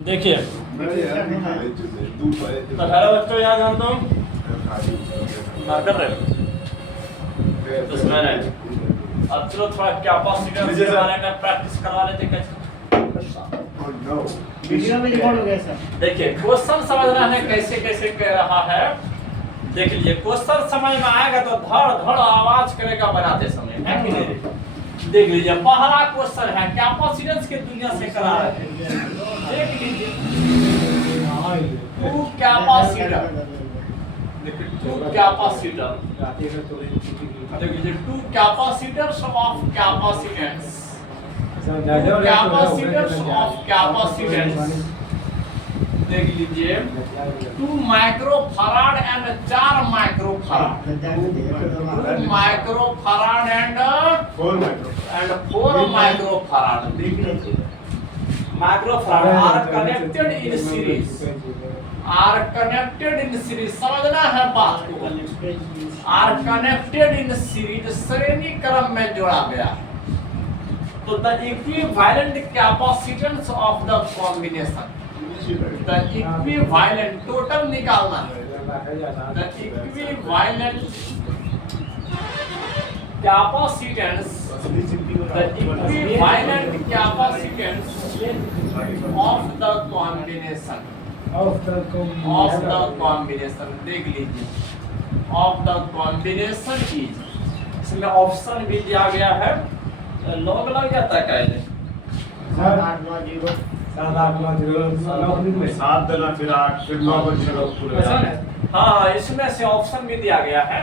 देखिए तो हेलो बच्चों, यहाँ ध्यान दो। कर रहे हो तो सुना रहे। अब चलो थोड़ा कैपेसिटेंस के बारे में प्रैक्टिस करवा लेते कैसे। वीडियो में रिकॉर्ड हो गया सर। देखिए क्वेश्चन समझना है कैसे कैसे कह रहा है। देख लीजिए क्वेश्चन समझ में आएगा तो धड़ धड़ आवाज करेगा बनाते समय, है कि नहीं। देख लीजिए पहला क्वेश्चन है कैपेसिटेंस के दुनिया से करा रहे हैं। देख लीजिए टू कैपेसिटर, देखिए टू कैपेसिटर, देख लीजिए two capacitors of capacitance, capacitors of capacitance. देख लीजिए 2 microfarad and 4 microfarad, 2 microfarad and 4 microfarad. देख लीजिए microfarad are connected in series, are connected in series. समझना है बात को, आर कनेक्टेड इन सीरीज, श्रेणी क्रम में जोड़ा गया है। तो the equivalent capacitance of the combination, the equivalent total निकालना है। The equivalent capacitance, the equivalent capacitance of the combination, of the combination। देख लीजिए of the combination is, इसमें ऑप्शन भी दिया गया है। लॉग लग जाता है क्या? 7 देना फिर 8 फिर 9 पर 0 पूरे। हाँ, इसमें से ऑप्शन भी दिया गया है।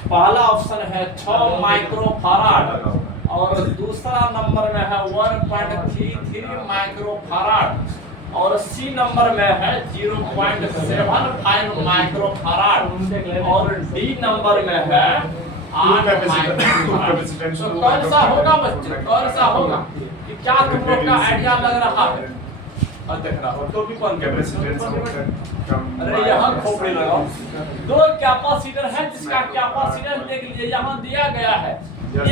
पहला ऑप्शन है 6 माइक्रोफैराड और दूसरा नंबर में है 1.33 माइक्रोफैराड और सी नंबर में है 0.75 माइक्रोफैराड और डी नंबर में है 8 माइक्रोफैराड। तो कौन सा होगा बच्चे, कौन सा होगा? क्या तुम लोग का आइडिया लग रहा है? और देख रहा हो तो भी कौन कैपेसिटेंस अरे यहाँ खोपड़ी लगाओ। दो कैपेसिटर है जिसका कैपेसिटेंस देख लीजिए यहाँ दिया गया है।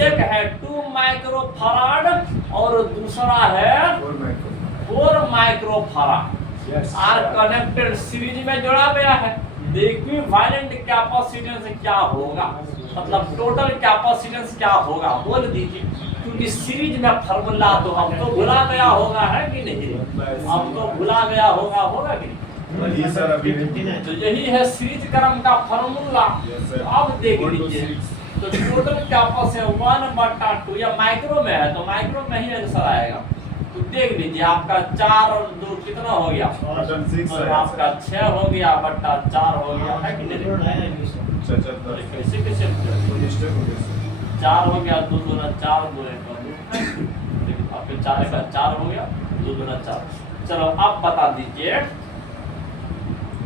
एक है 2 माइक्रोफैराड और दूसरा है 4 माइक्रोफैराड। आर कनेक्टेड सीरीज में जोड़ा गया है। इक्विवेलेंट कैपेसिटेंस क्या होगा, मतलब टोटल कैपेसिटेंस क्या होगा बोल दीजिए। क्योंकि सीरीज में फार्मूला तो हम तो भुला गया होगा, है कि नहीं? हम तो भुला गया होगा, होगा कि नहीं? ये सर अभी तो यही है सीरीज क्रम का फार्मूला। अब देख लीजिए तो टोटल कैपेसिटेंस 1/2, या माइक्रो में है तो माइक्रो में ही आंसर आएगा। तो देख लीजिए आपका 4 और 2 कितना हो गया? आपका 6 हो गया बट्टा 4 हो गया, है कि नहीं? कैसे कैसे 4 हो गया, 2 दूना 4, 2 1 आपके 4 का 4 हो गया, 2 दूना 4। चलो अब बता दीजिए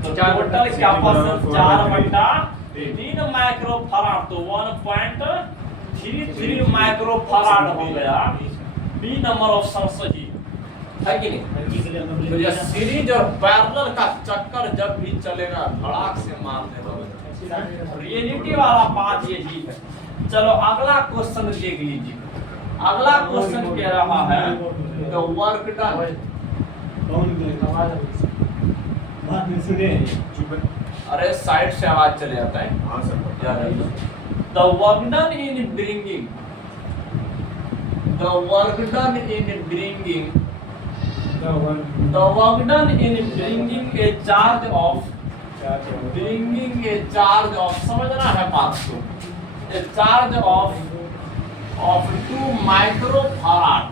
तो टोटल कैपेसिटेंस 4/3 माइक्रोफैराड तो 1.33 माइक्रोफैराड हो गया। बी नंबर ऑप्शन सही है कि नहीं? तो ये सीरीज और पैरेलल का चक्कर जब भी चलेगा धड़ाक से मारने वाला, रियलिटी वाला बात यही है। चलो अगला क्वेश्चन देख लीजिए। अगला क्वेश्चन कह रहा है द वर्क डन, अरे साइड से आवाज चले जाता है। हां sir. The work done in bringing, the work done in bringing, the work done in bringing a charge of, bringing a charge of, समझना है बात को, a charge of 2 माइक्रोफैराड।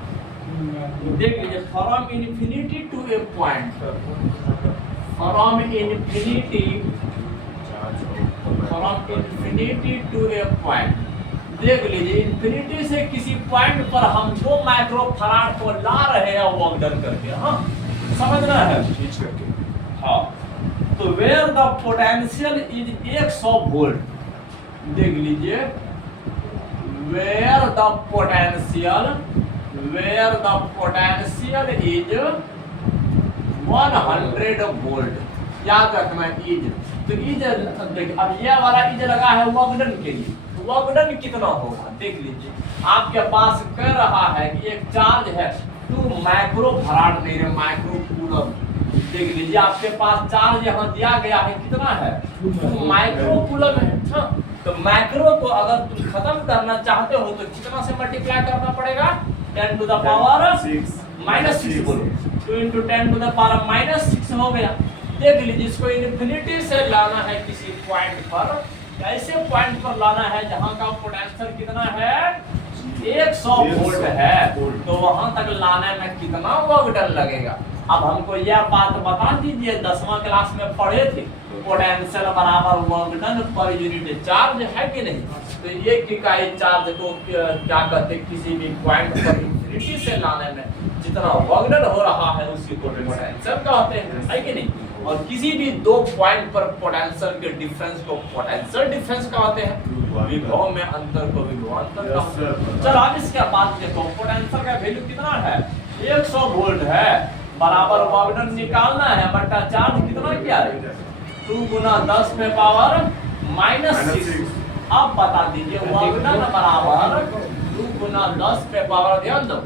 देख लीजिए from infinity to a point, from infinity to a point। देख लीजिए infinity से किसी पॉइंट पर हम 2 माइक्रोफैराड को ला रहे हैं वर्क डन करके। हाँ समझना है खींच करके। हाँ तो where the potential is 100 volt. देख लीजिए where the potential is 100 volt. याद रखना इज, तो इज अब ये वाला इज लगा है वर्क डन के लिए। वर्क डन कितना होगा देख लीजिए। आपके पास कह रहा है कि एक चार्ज है 2 माइक्रोफैराड दे रहे, माइक्रो कूलम देख लीजिए आपके पास चार्ज यहाँ दिया गया है कितना है, माइक्रो कूलम है। हाँ, तो माइक्रो को अगर तुम खत्म करना चाहते हो तो कितना से मल्टीप्लाई करना पड़ेगा, 10 टू द पावर -6 बोलो, 2 × 10 टू द पावर -6 हो गया। देख लीजिए इसको इन्फिनिटी से लाना है किसी पॉइंट पर, ऐसे पॉइंट पर लाना है जहां का पोटेंशियल कितना है 100 वोल्ट है, तो वहां तक लाने में कितना वर्क डन लगेगा। अब हमको यह बात बता दीजिए, 10वां क्लास में पढ़े थे पोटेंशियल बराबर work done per unit charge है कि नहीं। तो एक इकाई चार्ज को क्या कहते हैं, किसी भी पॉइंट पर इन्फिनिटी से लाने में जितना वर्क डन हो रहा है उसी को पोटेंशियल कहते हैं, है कि नहीं। और किसी भी दो पॉइंट पर पोटेंशियल के डिफरेंस को पोटेंशियल डिफरेंस कहते हैं, विभव में अंतर को विभव अंतर कहते हैं। चलो अब इसके बाद देखो पोटेंशियल का वैल्यू कितना है, 100 वोल्ट है, बराबर वर्क डन निकालना है, बटा चार्ज कितना क्या है 2 × 10 में पावर -6। अब बता दीजिए वर्क डन बराबर 2 × 10 में पावर, ध्यान दो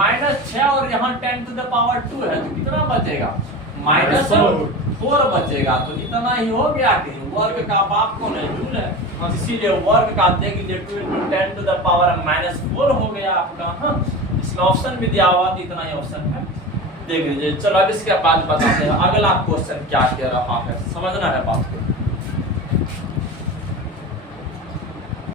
-6 और यहाँ 10 टू द पावर 2 है, तो कितना बचेगा -4 बचेगा। तो इतना ही हो गया कि वर्ग का बाप कौन है, जूल है, इसीलिए वर्ग का देख लीजिए 2 × 10 टू द पावर -4 हो गया आपका। हाँ, इसमें ऑप्शन भी दिया हुआ, तो इतना ही ऑप्शन है, देख लीजिए। चलो अब इसके बाद बताते हैं अगला क्वेश्चन क्या कह रहा है, समझना है बात को।